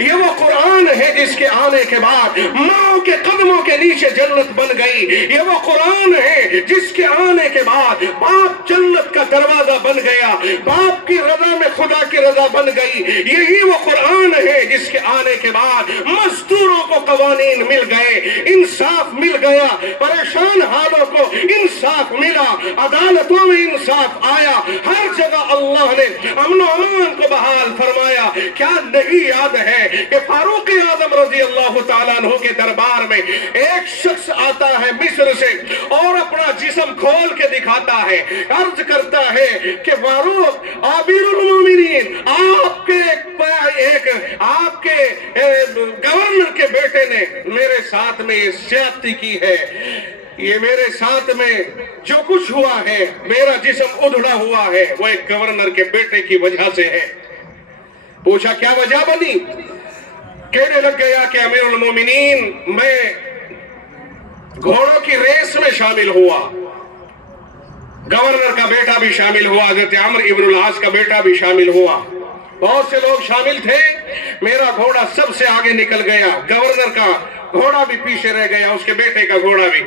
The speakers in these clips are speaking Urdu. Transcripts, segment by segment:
یہ وہ قرآن ہے جس کے آنے کے بعد ماں کے قدموں کے نیچے جنت بن گئی. یہ وہ قرآن ہے جس کے آنے کے بعد باپ جنت کا دروازہ بن گیا, باپ کی رضا میں خدا کی رضا بن گئی. یہی وہ قرآن ہے جس کے آنے کے بعد مزدوروں کو قوانین مل گئے, انصاف مل گیا, پریشان حالوں کو انصاف ملا, عدالتوں میں انصاف آیا, ہر جگہ اللہ نے امن و امان کو بحال فرمایا. کیا نہیں یاد ہے کہ فاروق اعظم رضی اللہ تعالیٰ عنہ کے دربار میں ایک شخص آتا ہے مصر سے اور اپنا جسم کھول کے دکھاتا ہے, عرض کرتا ہے کہ فاروق امیر المومنین, آپ کے گورنر کے بیٹے نے میرے ساتھ میں یہ زیادتی کی ہے, یہ میرے ساتھ میں جو کچھ ہوا ہے, میرا جسم ادھڑا ہوا ہے, وہ ایک گورنر کے بیٹے کی وجہ سے ہے. پوچھا کیا وجہ بنی؟ کہنے لگ گیا کہ امیر المومنین میں گھوڑوں کی ریس میں شامل ہوا, گورنر کا بیٹا بھی شامل ہوا, حضرت عمرو ابن العاص کا بیٹا بھی شامل ہوا, بہت سے لوگ شامل تھے, میرا گھوڑا سب سے آگے نکل گیا, گورنر کا گھوڑا بھی پیچھے رہ گیا, اس کے بیٹے کا گھوڑا بھی.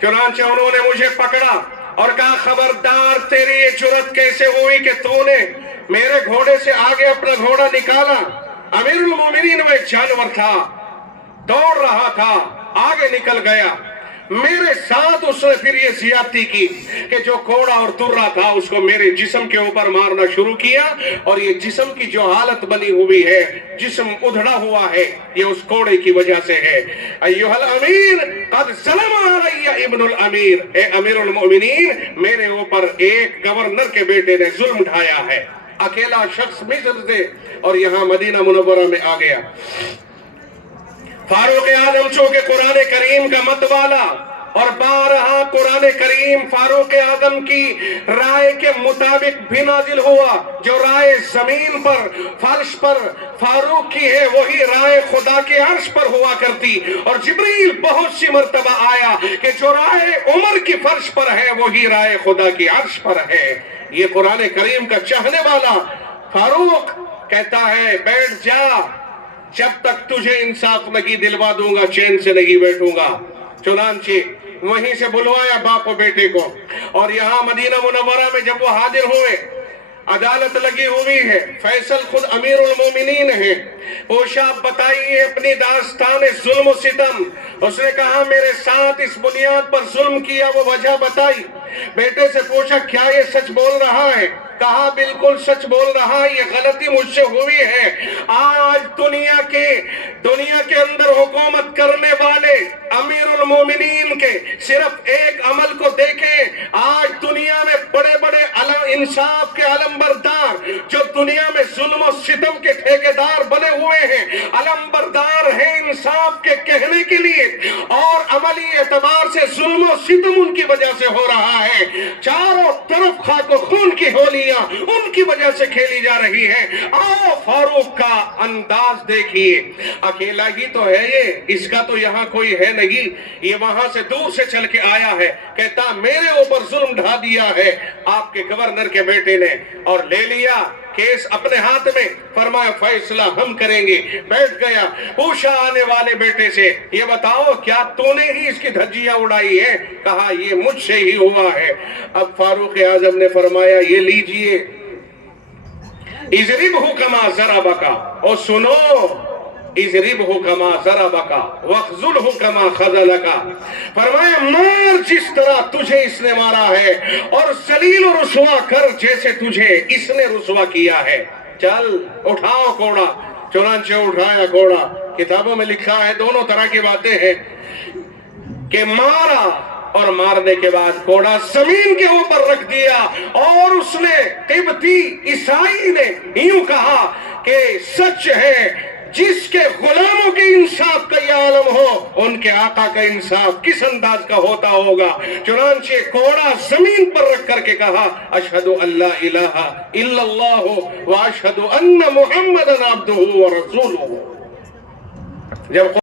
چنانچہ انہوں نے مجھے پکڑا اور کہا خبردار, تیری یہ جرت کیسے ہوئی کہ تو نے میرے گھوڑے سے آگے اپنا گھوڑا نکالا؟ امیر المومنین وہ ایک جانور تھا, دوڑ رہا تھا, آگے نکل گیا. میرے ساتھ اس نے پھر یہ زیادتی کی کہ جو گھوڑا اور درہ تھا اس کو میرے جسم کے اوپر مارنا شروع کیا, اور یہ جسم کی جو حالت بنی ہوئی ہے, جسم ادھڑا ہوا ہے, یہ اس گھوڑے کی وجہ سے ہے. ایھا الامیر قد ظلم علی ابن الامیر, اے امیر المؤمنین میرے اوپر ایک گورنر کے بیٹے نے ظلم ڈھایا ہے. اکیلا شخص مصر سے اور یہاں مدینہ منورہ میں آ گیا. فاروق اعظم چونکہ قرآن کریم کا متوالا اور بارہا قرآن کریم فاروق اعظم کی رائے کے مطابق بھی نازل ہوا, جو رائے زمین پر فرش پر فاروق کی ہے وہی رائے خدا کے عرش پر ہوا کرتی, اور جبریل بہت سی مرتبہ آیا کہ جو رائے عمر کی فرش پر ہے وہی رائے خدا کی عرش پر ہے. یہ قرآن کریم کا چاہنے والا فاروق کہتا ہے بیٹھ جا, جب تک تجھے انصاف نہیں دلوا دوں گا چین سے نہیں بیٹھوں گا. چنانچہ وہیں سے بلوایا باپ و بیٹے کو, اور یہاں مدینہ منورہ میں جب وہ حاضر ہوئے, عدالت لگی ہوئی ہے, فیصل خود امیر المومنین ہے. پوچھا بتائیے اپنی داستان ظلم و ستم. اس نے کہا میرے ساتھ اس بنیاد پر ظلم کیا, وہ وجہ بتائی. بیٹے سے پوچھا کیا یہ سچ بول رہا ہے؟ کہا بالکل سچ بول رہا ہے, یہ غلطی مجھ سے ہوئی ہے. آج دنیا کے اندر حکومت کرنے والے امیر المومنین کے صرف ایک عمل کو دیکھیں, آج دنیا میں بڑے بڑے انصاف کے علم بردار جو دنیا میں ظلم و ستم کے ٹھیکیدار بنے ہوئے ہیں, علم بردار ہیں انصاف کے کہنے کے لیے, اور عملی اعتبار سے ظلم و ستم ان کی وجہ سے ہو رہا ہے. چاروں طرف خاک و خون کی ہولیاں ان کی وجہ سے کھیلی جا رہی ہیں. آؤ فاروق کا انداز دیکھیے, اکیلا ہی تو ہے یہ, اس کا تو یہاں کوئی ہے نہیں, یہ وہاں سے دور سے چل کے آیا ہے. کہتا میرے اوپر ظلم ڈھا دیا ہے آپ کے گورنر کے بیٹے نے, اور لے لیا کیس اپنے ہاتھ میں, فرمایا فیصلہ ہم کریں گے. بیٹھ گیا, پوچھا آنے والے بیٹے سے یہ بتاؤ کیا تو نے ہی اس کی دھجیاں اڑائی ہے؟ کہا یہ مجھ سے ہی ہوا ہے. اب فاروق اعظم نے فرمایا یہ لیجئے, اضربہ کما ضربک, اور سنو اضربہ کما ضربک واخذلہ کما خذلک. فرمایا مار جس طرح تجھے اس نے مارا ہے, اور ذلیل و رسوا کر جیسے تجھے اس نے رسوا کیا ہے. چل اٹھاؤ گھوڑا. چنانچہ اٹھایا گھوڑا. کتابوں میں لکھا ہے دونوں طرح کی باتیں ہیں کہ مارا, اور مارنے کے بعد گھوڑا زمین کے اوپر رکھ دیا, اور اس نے قبطی عیسائی نے یوں کہا کہ سچ ہے جس کے غلاموں کے انصاف کا یہ عالم ہو, ان کے آقا کا انصاف کس انداز کا ہوتا ہوگا. چنانچہ گھوڑا زمین پر رکھ کر کے کہا اشہد ان لا الہ الا اللہ واشہد ان محمدا عبدہ ورسولہ. جب